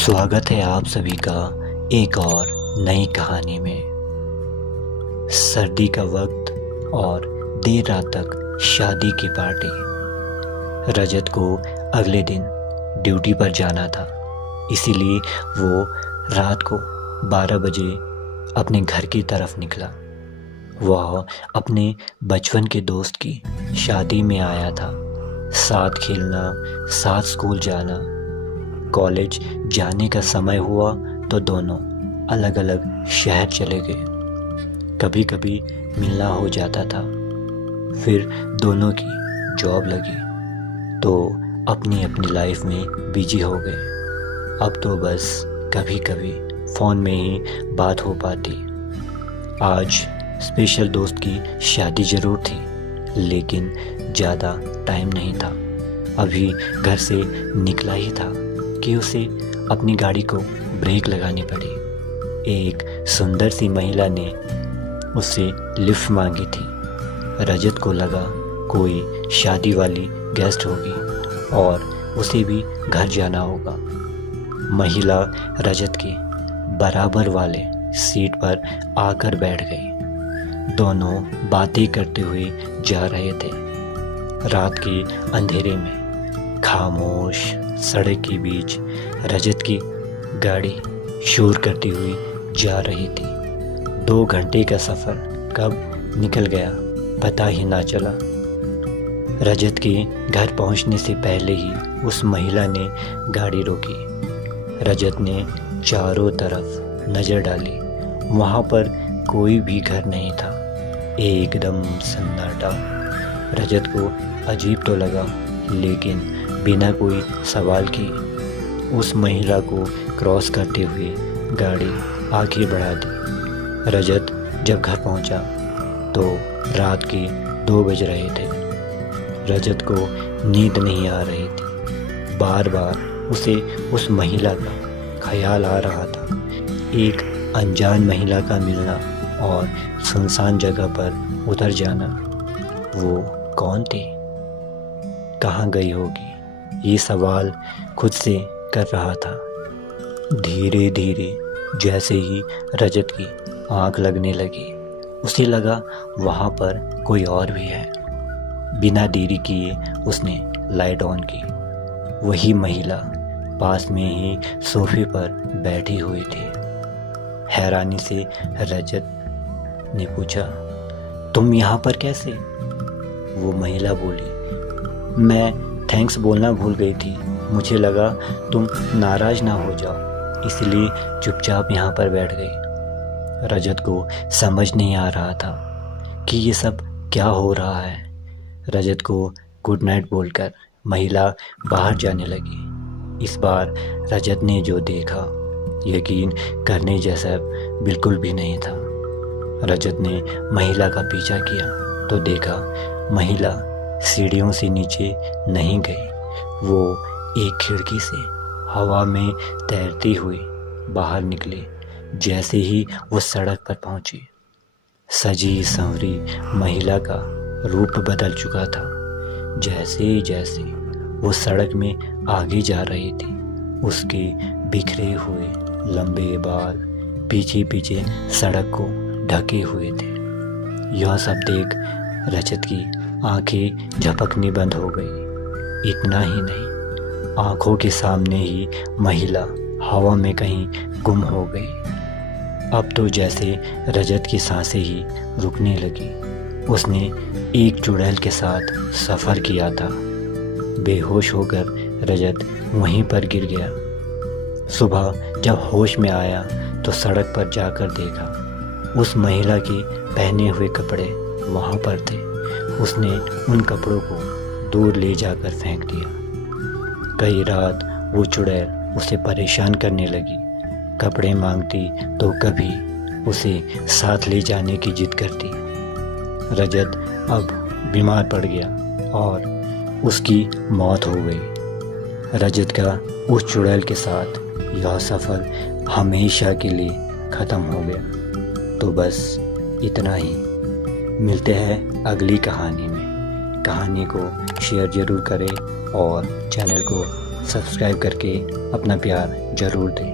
स्वागत है आप सभी का एक और नई कहानी में। सर्दी का वक्त और देर रात तक शादी की पार्टी। रजत को अगले दिन ड्यूटी पर जाना था, इसीलिए वो रात को 12 बजे अपने घर की तरफ निकला। वह अपने बचपन के दोस्त की शादी में आया था। साथ खेलना, साथ स्कूल जाना। कॉलेज जाने का समय हुआ तो दोनों अलग अलग शहर चले गए। कभी कभी मिलना हो जाता था। फिर दोनों की जॉब लगी तो अपनी अपनी लाइफ में बिजी हो गए। अब तो बस कभी कभी फ़ोन में ही बात हो पाती। आज स्पेशल दोस्त की शादी ज़रूर थी, लेकिन ज़्यादा टाइम नहीं था। अभी घर से निकला ही था कि उसे अपनी गाड़ी को ब्रेक लगानी पड़ी। एक सुंदर सी महिला ने उससे लिफ्ट मांगी थी। रजत को लगा कोई शादी वाली गेस्ट होगी और उसे भी घर जाना होगा। महिला रजत के बराबर वाले सीट पर आकर बैठ गई। दोनों बातें करते हुए जा रहे थे। रात के अंधेरे में खामोश सड़क के बीच रजत की गाड़ी शोर करती हुई जा रही थी। 2 घंटे का सफ़र कब निकल गया पता ही ना चला। रजत के घर पहुंचने से पहले ही उस महिला ने गाड़ी रोकी। रजत ने चारों तरफ नज़र डाली। वहाँ पर कोई भी घर नहीं था, एकदम सन्नाटा। रजत को अजीब तो लगा, लेकिन बिना कोई सवाल किए उस महिला को क्रॉस करते हुए गाड़ी आगे बढ़ा दी। रजत जब घर पहुंचा तो रात के 2 बज रहे थे। रजत को नींद नहीं आ रही थी। बार बार उसे उस महिला का ख्याल आ रहा था। एक अनजान महिला का मिलना और सुनसान जगह पर उतर जाना। वो कौन थी, कहाँ गई होगी, ये सवाल खुद से कर रहा था। धीरे धीरे जैसे ही रजत की आंख लगने लगी, उसे लगा वहाँ पर कोई और भी है। बिना देरी किए उसने लाइट ऑन की। वही महिला पास में ही सोफे पर बैठी हुई थी। हैरानी से रजत ने पूछा, तुम यहाँ पर कैसे? वो महिला बोली, मैं थैंक्स बोलना भूल गई थी। मुझे लगा तुम नाराज़ ना हो जाओ, इसलिए चुपचाप यहाँ पर बैठ गई। रजत को समझ नहीं आ रहा था कि ये सब क्या हो रहा है। रजत को गुड नाइट बोलकर महिला बाहर जाने लगी। इस बार रजत ने जो देखा यकीन करने जैसा बिल्कुल भी नहीं था। रजत ने महिला का पीछा किया तो देखा महिला सीढ़ियों से नीचे नहीं गई। वो एक खिड़की से हवा में तैरती हुई बाहर निकली। जैसे ही वो सड़क पर पहुंची, सजी संवरी महिला का रूप बदल चुका था। जैसे जैसे वो सड़क में आगे जा रही थी, उसके बिखरे हुए लंबे बाल पीछे पीछे सड़क को ढके हुए थे। यह सब देख रजत की आंखें झपकनी बंद हो गई। इतना ही नहीं, आंखों के सामने ही महिला हवा में कहीं गुम हो गई। अब तो जैसे रजत की सांसें ही रुकने लगी। उसने एक चुड़ैल के साथ सफ़र किया था। बेहोश होकर रजत वहीं पर गिर गया। सुबह जब होश में आया तो सड़क पर जाकर देखा उस महिला के पहने हुए कपड़े वहाँ पर थे। उसने उन कपड़ों को दूर ले जाकर फेंक दिया। कई रात वो चुड़ैल उसे परेशान करने लगी। कपड़े मांगती तो कभी उसे साथ ले जाने की जिद करती। रजत अब बीमार पड़ गया और उसकी मौत हो गई। रजत का उस चुड़ैल के साथ यह सफ़र हमेशा के लिए ख़त्म हो गया। तो बस इतना ही। मिलते हैं अगली कहानी में। कहानी को शेयर ज़रूर करें और चैनल को सब्सक्राइब करके अपना प्यार ज़रूर दें।